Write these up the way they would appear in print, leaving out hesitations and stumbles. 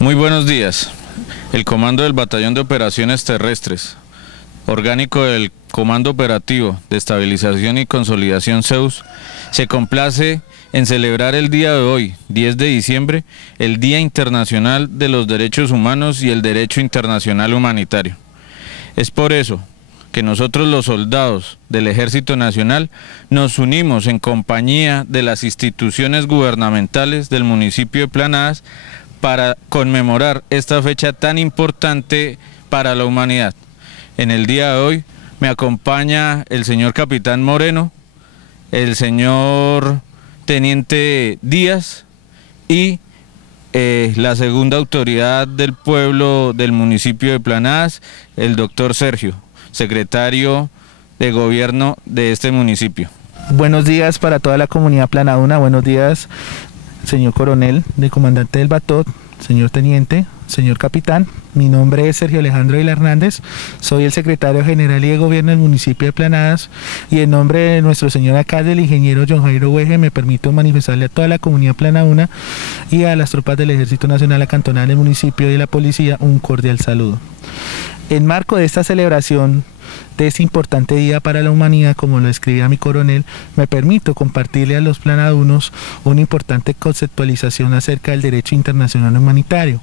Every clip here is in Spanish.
Muy buenos días. El Comando del Batallón de Operaciones Terrestres, orgánico del Comando Operativo de Estabilización y Consolidación Zeus, se complace en celebrar el día de hoy, 10 de diciembre, el Día Internacional de los Derechos Humanos y el Derecho Internacional Humanitario. Es por eso que nosotros, los soldados del Ejército Nacional, nos unimos en compañía de las instituciones gubernamentales del municipio de Planadas para conmemorar esta fecha tan importante para la humanidad. En el día de hoy me acompaña el señor Capitán Moreno, el señor Teniente Díaz y la segunda autoridad del pueblo del municipio de Planadas, el doctor Sergio, secretario de gobierno de este municipio. Buenos días para toda la comunidad planaduna, buenos días señor coronel, de comandante del Batot, señor teniente, señor capitán. Mi nombre es Sergio Alejandro Aguilar Hernández, soy el secretario general y de gobierno del municipio de Planadas, y en nombre de nuestro señor alcalde, el ingeniero John Jairo Hueje, me permito manifestarle a toda la comunidad planaduna y a las tropas del Ejército Nacional acantonado del municipio y de la policía un cordial saludo. En marco de esta celebración de este importante día para la humanidad, como lo escribía mi coronel, me permito compartirle a los planadunos una importante conceptualización acerca del derecho internacional humanitario.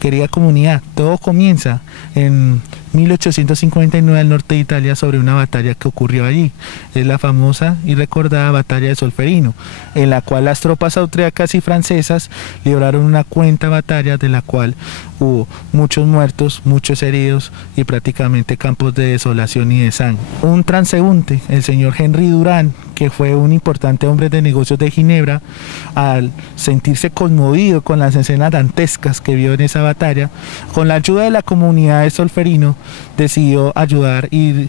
Querida comunidad, todo comienza en 1859 al norte de Italia sobre una batalla que ocurrió allí. Es la famosa y recordada batalla de Solferino, en la cual las tropas austriacas y francesas libraron una cruenta batalla de la cual hubo muchos muertos, muchos heridos y prácticamente campos de desolación y de sangre. Un transeúnte, el señor Henry Durán, que fue un importante hombre de negocios de Ginebra, al sentirse conmovido con las escenas dantescas que vio en esa batalla, con la ayuda de la comunidad de Solferino, decidió ayudar y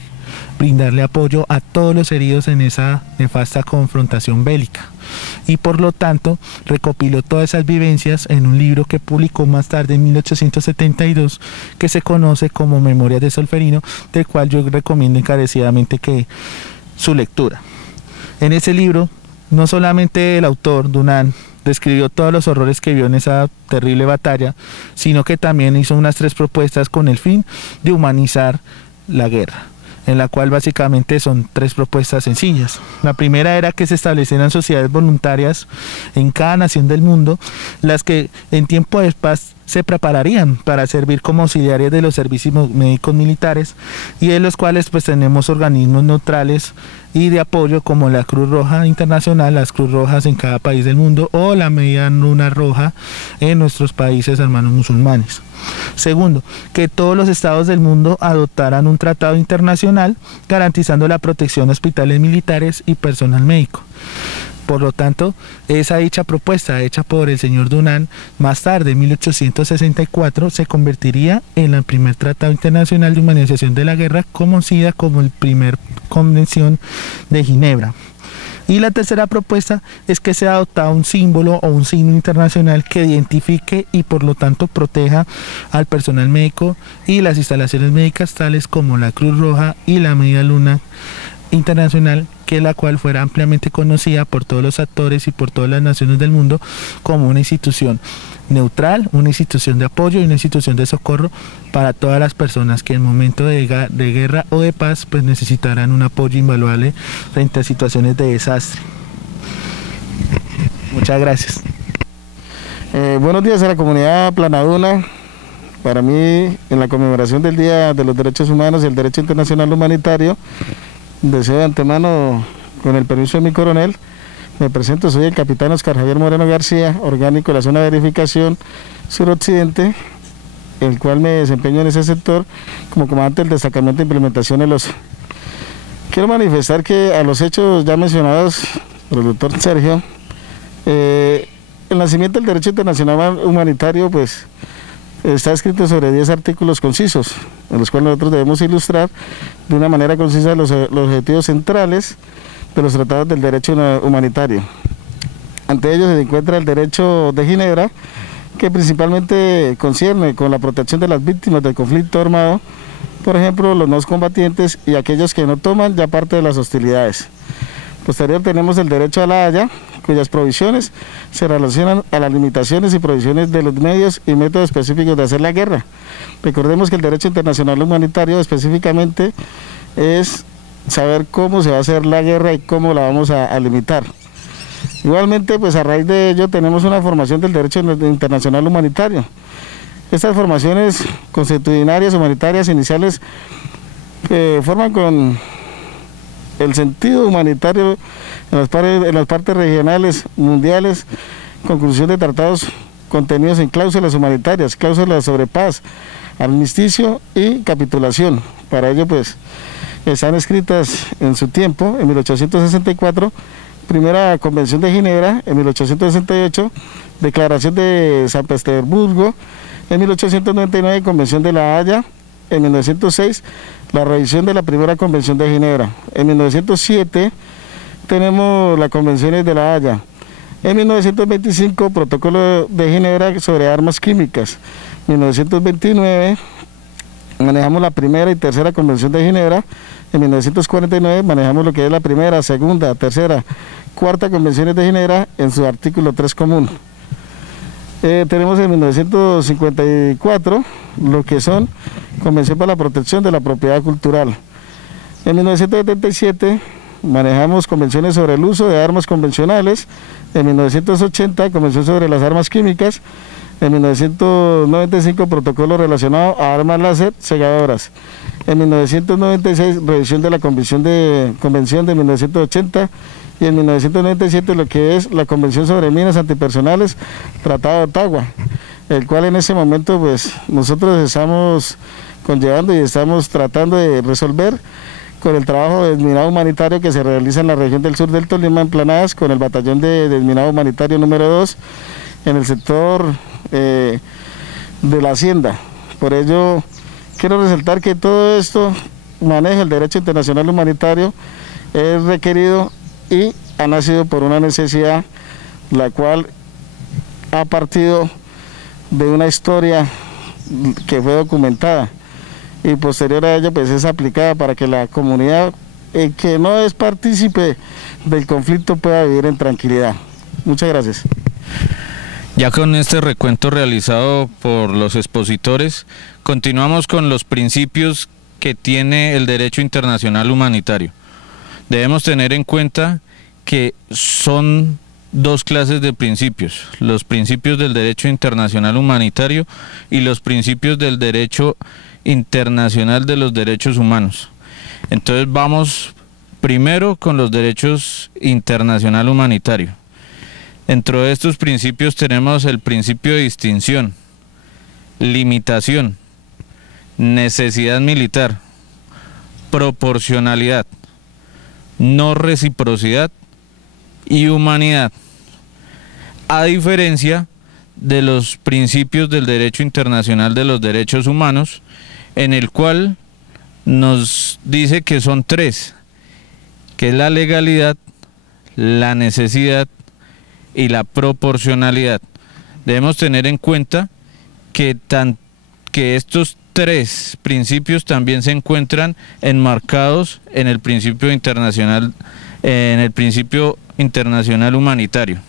brindarle apoyo a todos los heridos en esa nefasta confrontación bélica. Y por lo tanto recopiló todas esas vivencias en un libro que publicó más tarde en 1872, que se conoce como Memorias de Solferino, del cual yo recomiendo encarecidamente que su lectura. En ese libro, no solamente el autor, Dunant, describió todos los horrores que vio en esa terrible batalla, sino que también hizo unas 3 propuestas con el fin de humanizar la guerra, en la cual básicamente son 3 propuestas sencillas. La primera era que se establecieran sociedades voluntarias en cada nación del mundo, las que en tiempo de paz se prepararían para servir como auxiliares de los servicios médicos militares, y de los cuales pues tenemos organismos neutrales y de apoyo como la Cruz Roja Internacional, las Cruz Rojas en cada país del mundo, o la Media Luna Roja en nuestros países hermanos musulmanes. Segundo, que todos los estados del mundo adoptaran un tratado internacional garantizando la protección de hospitales militares y personal médico. Por lo tanto, esa dicha propuesta hecha por el señor Dunant, más tarde, en 1864, se convertiría en el primer Tratado Internacional de Humanización de la Guerra, conocida como el primer Convención de Ginebra. Y la tercera propuesta es que sea adoptado un símbolo o un signo internacional que identifique y por lo tanto proteja al personal médico y las instalaciones médicas, tales como la Cruz Roja y la Media Luna Internacional, que la cual fuera ampliamente conocida por todos los actores y por todas las naciones del mundo como una institución neutral, una institución de apoyo y una institución de socorro para todas las personas que en momento de guerra o de paz pues necesitarán un apoyo invaluable frente a situaciones de desastre. Muchas gracias. Buenos días a la comunidad planaduna. Para mí, en la conmemoración del Día de los Derechos Humanos y el Derecho Internacional Humanitario, deseo de antemano, con el permiso de mi coronel, me presento, soy el capitán Oscar Javier Moreno García, orgánico de la zona de verificación suroccidente, el cual me desempeño en ese sector como comandante del destacamento de implementación del OSO. Quiero manifestar que a los hechos ya mencionados por el doctor Sergio, el nacimiento del derecho internacional humanitario pues está escrito sobre 10 artículos concisos, en los cuales nosotros debemos ilustrar de una manera concisa los objetivos centrales de los tratados del derecho humanitario. Ante ellos se encuentra el derecho de Ginebra, que principalmente concierne con la protección de las víctimas del conflicto armado, por ejemplo los no combatientes y aquellos que no toman ya parte de las hostilidades. Posterior tenemos el derecho a la Haya, cuyas provisiones se relacionan a las limitaciones y provisiones de los medios y métodos específicos de hacer la guerra. Recordemos que el derecho internacional humanitario específicamente es saber cómo se va a hacer la guerra y cómo la vamos a limitar. Igualmente, pues a raíz de ello tenemos una formación del derecho internacional humanitario. Estas formaciones constitucionarias humanitarias iniciales forman con el sentido humanitario en las partes regionales, mundiales, conclusión de tratados contenidos en cláusulas humanitarias, cláusulas sobre paz, armisticio y capitulación. Para ello, pues, están escritas en su tiempo, en 1864, primera Convención de Ginebra, en 1868, Declaración de San Petersburgo, en 1899, Convención de La Haya, en 1906, la revisión de la primera Convención de Ginebra. En 1907 tenemos las Convenciones de La Haya. En 1925, Protocolo de Ginebra sobre armas químicas. En 1929 manejamos la primera y tercera Convención de Ginebra. En 1949 manejamos lo que es la primera, segunda, tercera, cuarta Convenciones de Ginebra en su artículo 3 común. Tenemos en 1954 lo que son Convención para la Protección de la Propiedad Cultural. En 1977 manejamos convenciones sobre el uso de armas convencionales. En 1980 Convención sobre las armas químicas. En 1995 protocolo relacionado a armas láser cegadoras. En 1996 revisión de la convención de 1980 y en 1997 lo que es la Convención sobre Minas Antipersonales, Tratado de Ottawa, el cual en ese momento pues nosotros estamos conllevando y estamos tratando de resolver con el trabajo de desminado humanitario que se realiza en la región del sur del Tolima, en Planadas, con el batallón de desminado humanitario número 2 en el sector de la Hacienda. Por ello quiero resaltar que todo esto maneja el derecho internacional humanitario, es requerido y ha nacido por una necesidad, la cual ha partido de una historia que fue documentada y posterior a ello pues es aplicada para que la comunidad que no es partícipe del conflicto pueda vivir en tranquilidad. Muchas gracias. Ya con este recuento realizado por los expositores, continuamos con los principios que tiene el derecho internacional humanitario. Debemos tener en cuenta que son dos clases de principios: los principios del derecho internacional humanitario y los principios del derecho internacional de los derechos humanos. Entonces vamos primero con los derechos internacional humanitario. Dentro de estos principios tenemos el principio de distinción, limitación, necesidad militar, proporcionalidad, no reciprocidad y humanidad, a diferencia de los principios del derecho internacional de los derechos humanos, en el cual nos dice que son tres, que es la legalidad, la necesidad y la proporcionalidad. Debemos tener en cuenta que estos tres principios también se encuentran enmarcados en el principio internacional humanitario.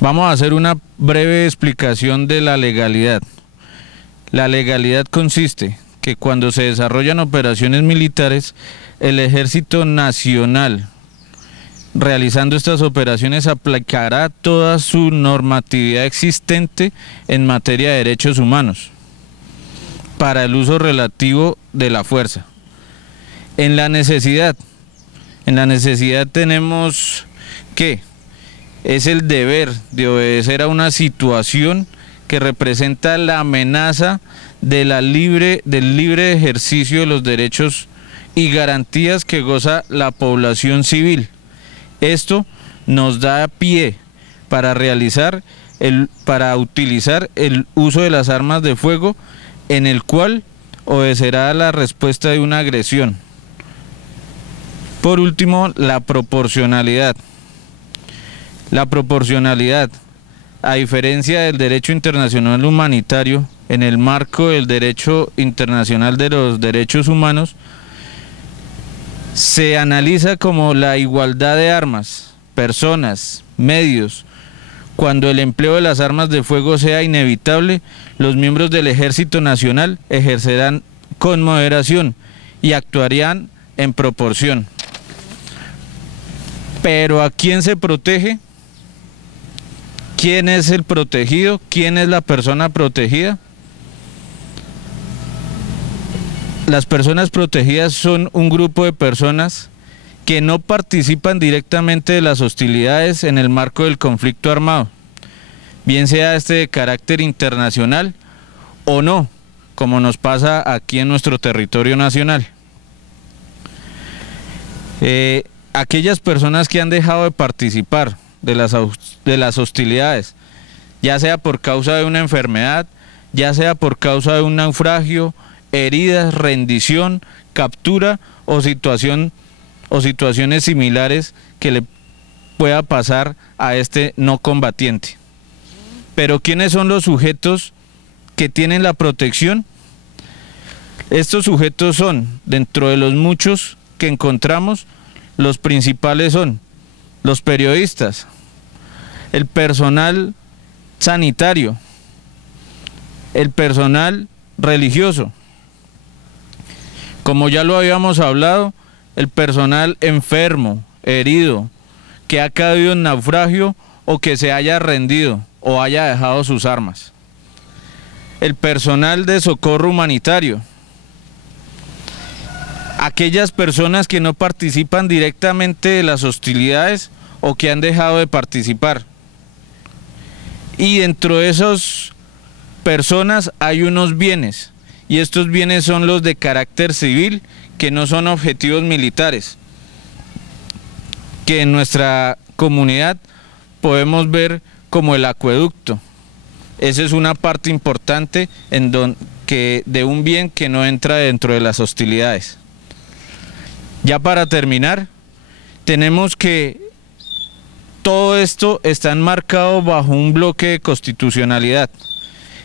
Vamos a hacer una breve explicación de la legalidad. La legalidad consiste que cuando se desarrollan operaciones militares, el Ejército Nacional, realizando estas operaciones, aplicará toda su normatividad existente en materia de derechos humanos para el uso relativo de la fuerza. En la necesidad tenemos que es el deber de obedecer a una situación que representa la amenaza del libre ejercicio de los derechos y garantías que goza la población civil. Esto nos da pie para utilizar el uso de las armas de fuego, en el cual obedecerá a la respuesta de una agresión. Por último, la proporcionalidad. La proporcionalidad, a diferencia del derecho internacional humanitario, en el marco del derecho internacional de los derechos humanos, se analiza como la igualdad de armas personas, medios. Cuando el empleo de las armas de fuego sea inevitable, los miembros del Ejército Nacional ejercerán con moderación y actuarían en proporción. Pero ¿a quién se protege? ¿Quién es el protegido? ¿Quién es la persona protegida? Las personas protegidas son un grupo de personas que no participan directamente de las hostilidades en el marco del conflicto armado, bien sea este de carácter internacional o no, como nos pasa aquí en nuestro territorio nacional. Aquellas personas que han dejado de participar de las hostilidades, ya sea por causa de una enfermedad, ya sea por causa de un naufragio, heridas, rendición, captura o situaciones similares que le pueda pasar a este no combatiente. Pero ¿quiénes son los sujetos que tienen la protección? Estos sujetos son, dentro de los muchos que encontramos, los principales son los periodistas, el personal sanitario, el personal religioso, como ya lo habíamos hablado, el personal enfermo, herido, que ha caído en naufragio o que se haya rendido o haya dejado sus armas, el personal de socorro humanitario, aquellas personas que no participan directamente de las hostilidades o que han dejado de participar. Y dentro de esas personas hay unos bienes, y estos bienes son los de carácter civil, que no son objetivos militares, que en nuestra comunidad podemos ver como el acueducto. Esa es una parte importante de un bien que no entra dentro de las hostilidades. Ya para terminar, tenemos que todo esto está enmarcado bajo un bloque de constitucionalidad.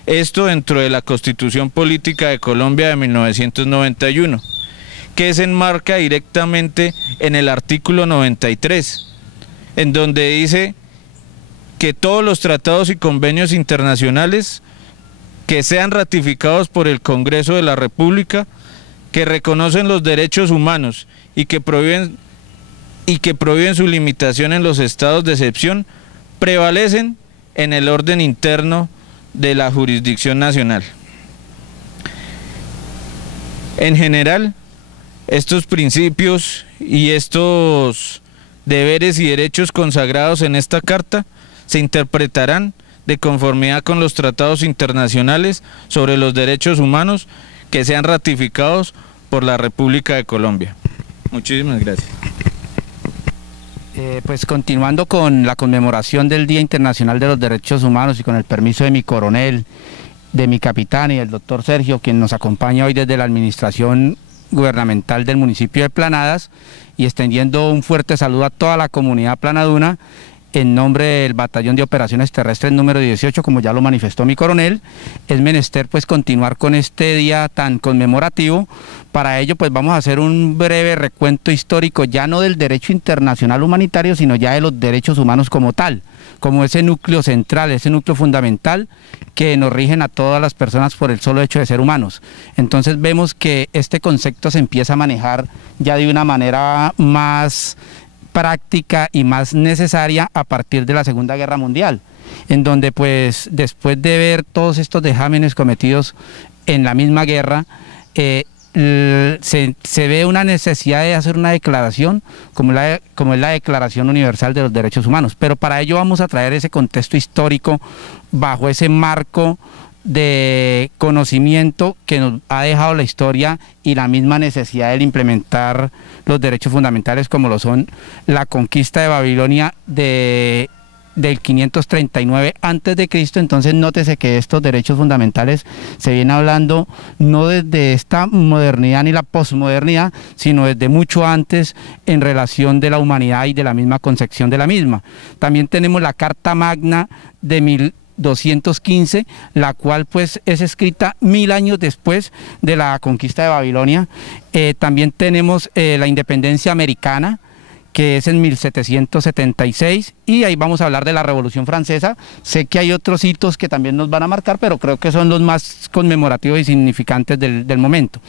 Esto dentro de la Constitución Política de Colombia de 1991, que se enmarca directamente en el artículo 93, en donde dice que todos los tratados y convenios internacionales que sean ratificados por el Congreso de la República, que reconocen los derechos humanos y que prohíben su limitación en los estados de excepción, prevalecen en el orden interno de la jurisdicción nacional. En general, estos principios y estos deberes y derechos consagrados en esta carta se interpretarán de conformidad con los tratados internacionales sobre los derechos humanos que sean ratificados por la República de Colombia. Muchísimas gracias. Pues continuando con la conmemoración del Día Internacional de los Derechos Humanos y con el permiso de mi coronel, de mi capitán y del doctor Sergio, quien nos acompaña hoy desde la administración gubernamental del municipio de Planadas, y extendiendo un fuerte saludo a toda la comunidad planaduna, en nombre del Batallón de Operaciones Terrestres número 18, como ya lo manifestó mi coronel, es menester pues continuar con este día tan conmemorativo. Para ello pues vamos a hacer un breve recuento histórico, ya no del derecho internacional humanitario, sino ya de los derechos humanos como tal, como ese núcleo central, ese núcleo fundamental que nos rigen a todas las personas por el solo hecho de ser humanos. Entonces vemos que este concepto se empieza a manejar ya de una manera más práctica y más necesaria a partir de la Segunda Guerra Mundial, en donde pues después de ver todos estos vejámenes cometidos en la misma guerra, se ve una necesidad de hacer una declaración como es la Declaración Universal de los Derechos Humanos, pero para ello vamos a traer ese contexto histórico bajo ese marco de conocimiento que nos ha dejado la historia y la misma necesidad de implementar los derechos fundamentales, como lo son la conquista de Babilonia del 539 a.C. Entonces nótese que estos derechos fundamentales se vienen hablando no desde esta modernidad ni la posmodernidad, sino desde mucho antes en relación de la humanidad y de la misma concepción de la misma. También tenemos la Carta Magna de 1215, la cual pues es escrita 1000 años después de la conquista de Babilonia. También tenemos la independencia americana, que es en 1776, y ahí vamos a hablar de la Revolución Francesa. Sé que hay otros hitos que también nos van a marcar, pero creo que son los más conmemorativos y significantes del momento.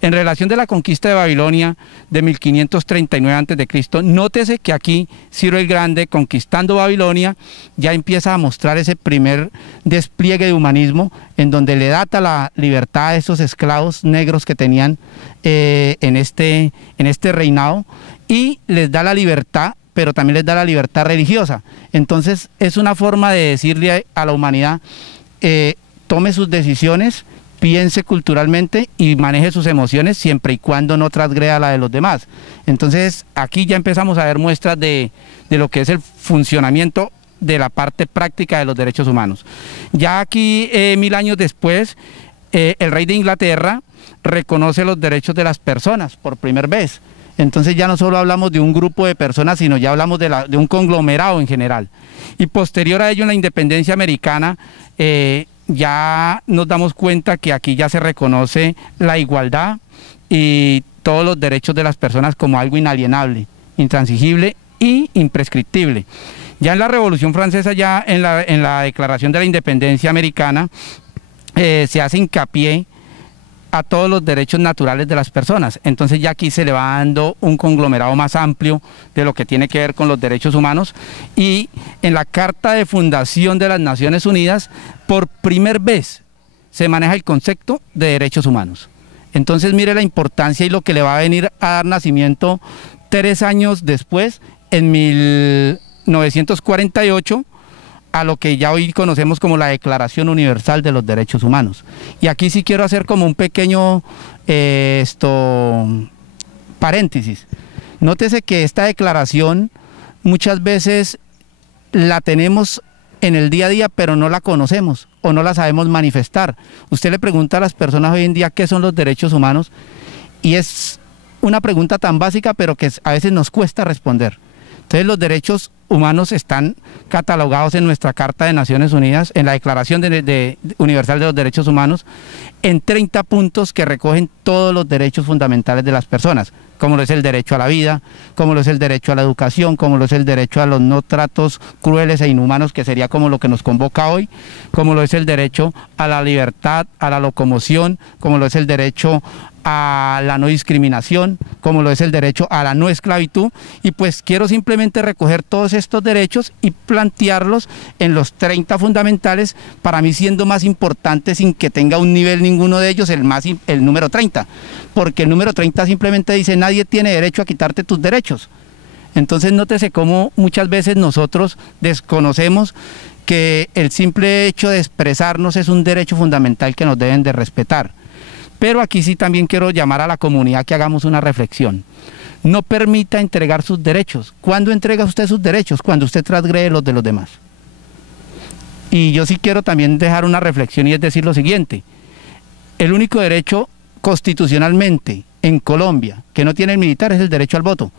En relación de la conquista de Babilonia de 1539 a.C., nótese que aquí Ciro el Grande, conquistando Babilonia, ya empieza a mostrar ese primer despliegue de humanismo, en donde le data la libertad a esos esclavos negros que tenían en este reinado, y les da la libertad, pero también les da la libertad religiosa. Entonces es una forma de decirle a la humanidad, tome sus decisiones, piense culturalmente y maneje sus emociones siempre y cuando no transgreda la de los demás. Entonces aquí ya empezamos a ver muestras de lo que es el funcionamiento de la parte práctica de los derechos humanos. Ya aquí, 1000 años después, el rey de Inglaterra reconoce los derechos de las personas por primera vez. Entonces ya no solo hablamos de un grupo de personas, sino ya hablamos de un conglomerado en general. Y posterior a ello, en la independencia americana, ya nos damos cuenta que aquí ya se reconoce la igualdad y todos los derechos de las personas como algo inalienable, intransigible e imprescriptible. Ya en la Revolución Francesa, ya en la Declaración de la Independencia Americana, se hace hincapié a todos los derechos naturales de las personas. Entonces ya aquí se le va dando un conglomerado más amplio de lo que tiene que ver con los derechos humanos, y en la Carta de Fundación de las Naciones Unidas por primera vez se maneja el concepto de derechos humanos. Entonces mire la importancia y lo que le va a venir a dar nacimiento 3 años después, en 1948, a lo que ya hoy conocemos como la Declaración Universal de los Derechos Humanos. Y aquí sí quiero hacer como un pequeño paréntesis. Nótese que esta declaración muchas veces la tenemos en el día a día, pero no la conocemos o no la sabemos manifestar. Usted le pregunta a las personas hoy en día qué son los derechos humanos, y es una pregunta tan básica, pero que a veces nos cuesta responder. Entonces los derechos humanos están catalogados en nuestra Carta de Naciones Unidas, en la Declaración Universal de los Derechos Humanos, en 30 puntos que recogen todos los derechos fundamentales de las personas, como lo es el derecho a la vida, como lo es el derecho a la educación, como lo es el derecho a los no tratos crueles e inhumanos, que sería como lo que nos convoca hoy, como lo es el derecho a la libertad, a la locomoción, como lo es el derecho a la no discriminación, como lo es el derecho a la no esclavitud. Y pues quiero simplemente recoger todos estos derechos y plantearlos en los 30 fundamentales, para mí siendo más importante, sin que tenga un nivel ninguno de ellos, el número 30, porque el número 30 simplemente dice: nadie tiene derecho a quitarte tus derechos. Entonces nótese cómo muchas veces nosotros desconocemos que el simple hecho de expresarnos es un derecho fundamental que nos deben de respetar. Pero aquí sí también quiero llamar a la comunidad que hagamos una reflexión. No permita entregar sus derechos. ¿Cuándo entrega usted sus derechos? Cuando usted transgrede los de los demás. Y yo sí quiero también dejar una reflexión, y es decir lo siguiente: el único derecho constitucionalmente en Colombia que no tiene el militar es el derecho al voto.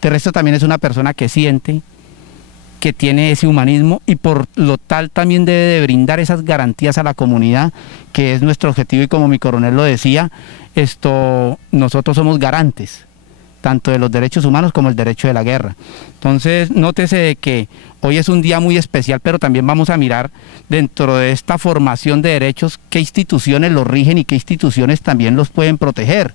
De resto también es una persona que siente, que tiene ese humanismo, y por lo tal también debe de brindar esas garantías a la comunidad, que es nuestro objetivo. Y como mi coronel lo decía, nosotros somos garantes tanto de los derechos humanos como el derecho de la guerra. Entonces nótese que hoy es un día muy especial, pero también vamos a mirar dentro de esta formación de derechos qué instituciones los rigen y qué instituciones también los pueden proteger,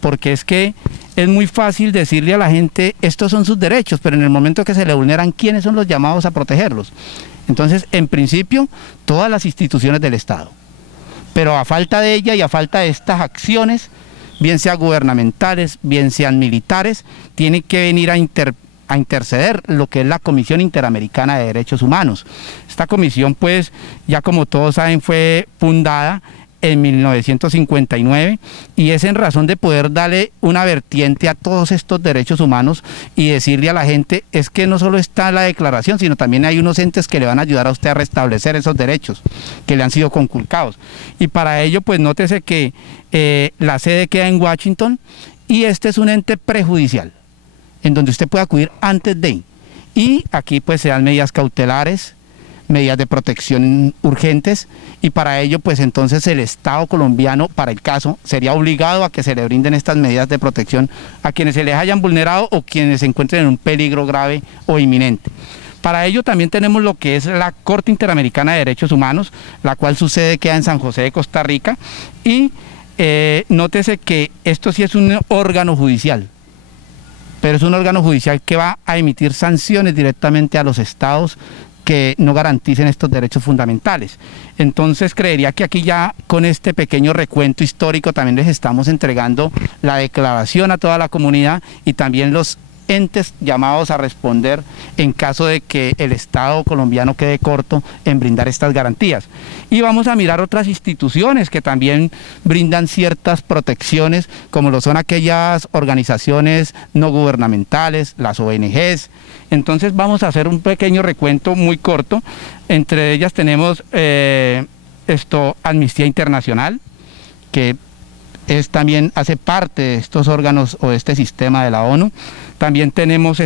porque es que es muy fácil decirle a la gente estos son sus derechos, pero en el momento que se le vulneran, ¿quiénes son los llamados a protegerlos? Entonces, en principio, todas las instituciones del Estado, pero a falta de ella y a falta de estas acciones, bien sean gubernamentales, bien sean militares, tiene que venir a interceder lo que es la Comisión Interamericana de Derechos Humanos. Esta comisión, pues, ya como todos saben, fue fundada en 1959, y es en razón de poder darle una vertiente a todos estos derechos humanos y decirle a la gente: es que no solo está la declaración, sino también hay unos entes que le van a ayudar a usted a restablecer esos derechos que le han sido conculcados. Y para ello, pues nótese que la sede queda en Washington, y este es un ente prejudicial en donde usted puede acudir antes de, y aquí pues se dan medidas cautelares, medidas de protección urgentes, y para ello pues entonces el Estado colombiano, para el caso, sería obligado a que se le brinden estas medidas de protección a quienes se les hayan vulnerado o quienes se encuentren en un peligro grave o inminente. Para ello también tenemos lo que es la Corte Interamericana de Derechos Humanos, la cual su sede queda en San José de Costa Rica, y nótese que esto sí es un órgano judicial, pero es un órgano judicial que va a emitir sanciones directamente a los estados que no garanticen estos derechos fundamentales. Entonces creería que aquí ya con este pequeño recuento histórico también les estamos entregando la declaración a toda la comunidad y también los entes llamados a responder en caso de que el Estado colombiano quede corto en brindar estas garantías. Y vamos a mirar otras instituciones que también brindan ciertas protecciones, como lo son aquellas organizaciones no gubernamentales, las ONGs. Entonces vamos a hacer un pequeño recuento muy corto. Entre ellas tenemos Amnistía Internacional, que también hace parte de estos órganos o de este sistema de la ONU. También tenemos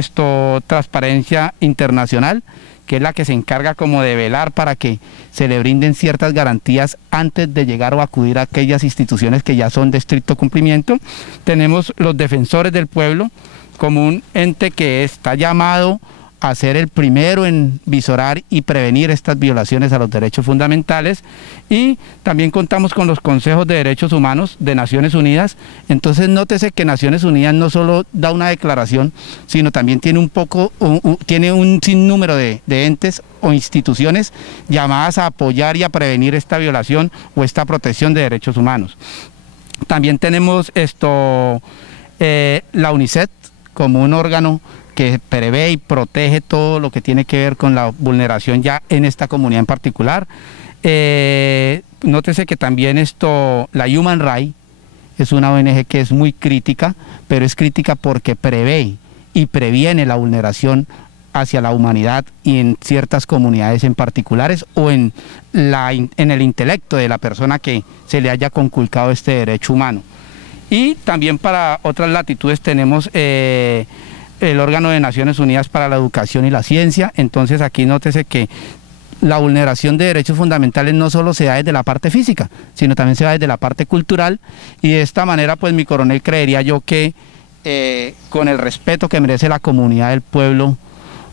Transparencia Internacional, que es la que se encarga como de velar para que se le brinden ciertas garantías antes de llegar o acudir a aquellas instituciones que ya son de estricto cumplimiento. Tenemos los Defensores del Pueblo, como un ente que está llamado a ser el primero en visorar y prevenir estas violaciones a los derechos fundamentales, y también contamos con los Consejos de Derechos Humanos de Naciones Unidas. Entonces nótese que Naciones Unidas no solo da una declaración, sino también tiene tiene un sinnúmero de entes o instituciones llamadas a apoyar y a prevenir esta violación o esta protección de derechos humanos. También tenemos la UNICEF como un órgano que prevé y protege todo lo que tiene que ver con la vulneración ya en esta comunidad en particular. Nótese que también la Human Rights es una ONG que es muy crítica, pero es crítica porque prevé y previene la vulneración hacia la humanidad y en ciertas comunidades en particulares, o en el intelecto de la persona que se le haya conculcado este derecho humano. Y también para otras latitudes tenemos el órgano de Naciones Unidas para la Educación y la Ciencia. Entonces aquí nótese que la vulneración de derechos fundamentales no solo se da desde la parte física, sino también se da desde la parte cultural, y de esta manera pues mi coronel creería yo que con el respeto que merece la comunidad del pueblo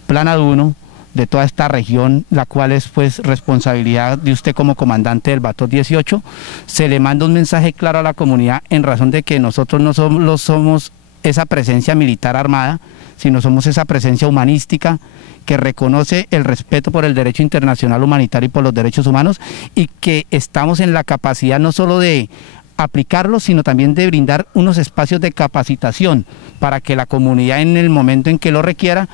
planaduno, de toda esta región, la cual es pues responsabilidad de usted como comandante del Batot 18, se le manda un mensaje claro a la comunidad en razón de que nosotros no somos esa presencia militar armada, sino somos esa presencia humanística que reconoce el respeto por el derecho internacional humanitario y por los derechos humanos, y que estamos en la capacidad no solo de aplicarlos, sino también de brindar unos espacios de capacitación para que la comunidad en el momento en que lo requiera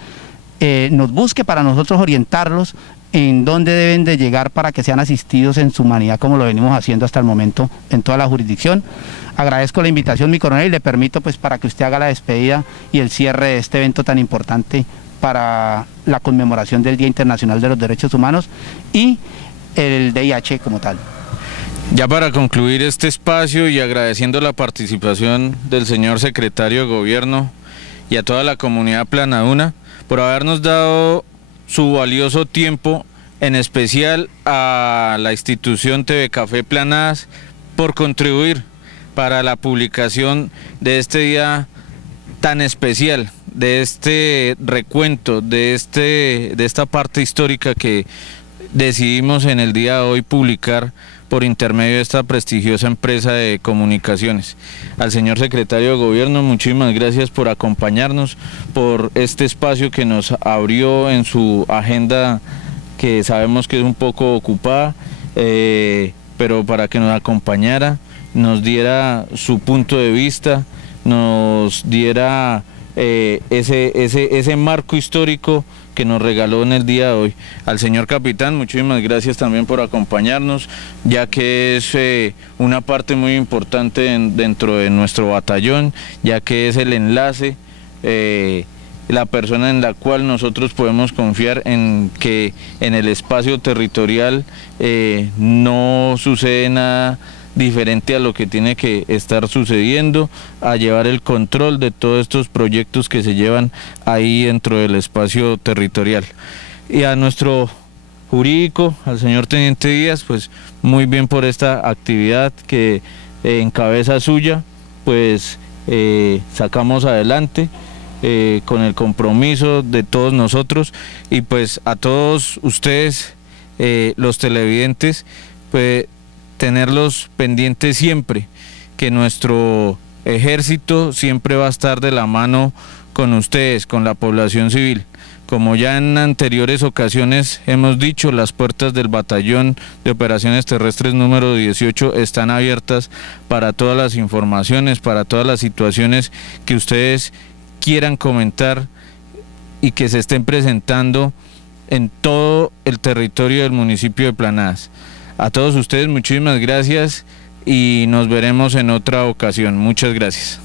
nos busque para nosotros orientarlos en dónde deben de llegar para que sean asistidos en su humanidad, como lo venimos haciendo hasta el momento en toda la jurisdicción. Agradezco la invitación, mi coronel, y le permito pues para que usted haga la despedida y el cierre de este evento tan importante para la conmemoración del Día Internacional de los Derechos Humanos y el DIH como tal. Ya para concluir este espacio y agradeciendo la participación del señor secretario de Gobierno y a toda la comunidad planaduna por habernos dado su valioso tiempo, en especial a la institución TV Café Planadas por contribuir para la publicación de este día tan especial, de este recuento, de esta parte histórica que decidimos en el día de hoy publicar por intermedio de esta prestigiosa empresa de comunicaciones. Al señor secretario de Gobierno, muchísimas gracias por acompañarnos, por este espacio que nos abrió en su agenda, que sabemos que es un poco ocupada, pero para que nos acompañara, nos diera su punto de vista, nos diera ese marco histórico que nos regaló en el día de hoy. Al señor capitán, muchísimas gracias también por acompañarnos, ya que es una parte muy importante dentro de nuestro batallón, ya que es el enlace, la persona en la cual nosotros podemos confiar en que en el espacio territorial no sucede nada diferente a lo que tiene que estar sucediendo, a llevar el control de todos estos proyectos que se llevan ahí dentro del espacio territorial. Y a nuestro jurídico, al señor Teniente Díaz, pues muy bien por esta actividad que en cabeza suya, pues sacamos adelante con el compromiso de todos nosotros, y pues a todos ustedes, los televidentes, pues tenerlos pendientes siempre, que nuestro ejército siempre va a estar de la mano con ustedes, con la población civil. Como ya en anteriores ocasiones hemos dicho, las puertas del Batallón de Operaciones Terrestres número 18 están abiertas para todas las informaciones, para todas las situaciones que ustedes quieran comentar y que se estén presentando en todo el territorio del municipio de Planadas. A todos ustedes muchísimas gracias y nos veremos en otra ocasión. Muchas gracias.